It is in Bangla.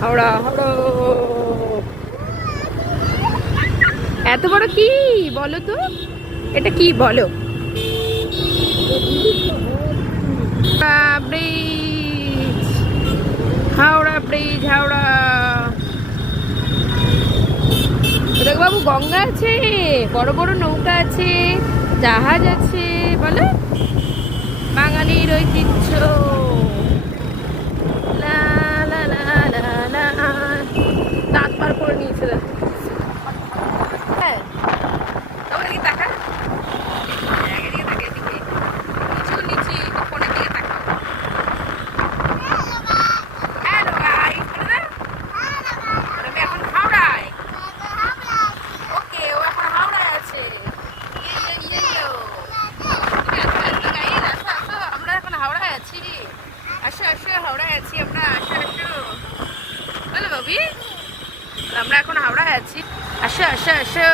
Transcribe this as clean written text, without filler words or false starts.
হাওড়া হাওড়া। এত বড় কি বলো তো, এটা কি বলো? Bridge, Howrah bridge, Howrah. দেখ বাবু, গঙ্গা আছে, বড় বড় নৌকা আছে, জাহাজ আছে, বলো বাঙালির ঐতিহ্য। লা লা লা লা লা। দাঁত পার করে নিয়েছে দেখো। হ্যাঁ, তবে এদিকে তাকা, এদিকে তাকা, এদিকে নিচু নিচি ফোনের দিকে তাকাও। হ্যালো গাইস, বলে দাও। আমি এখন হাওড়ায়। ওকে, ও এখন হাওড়ায় আছে। ইয়ে ইয়ে ইয়ে। আমরা এখন হাওড়ায় আছি। আসো আসো, হাওড়ায় আছি আমরা, আসো আসো। বলো ববি, আমরা এখন হাওড়ায় আছি। আসো আসো আসো।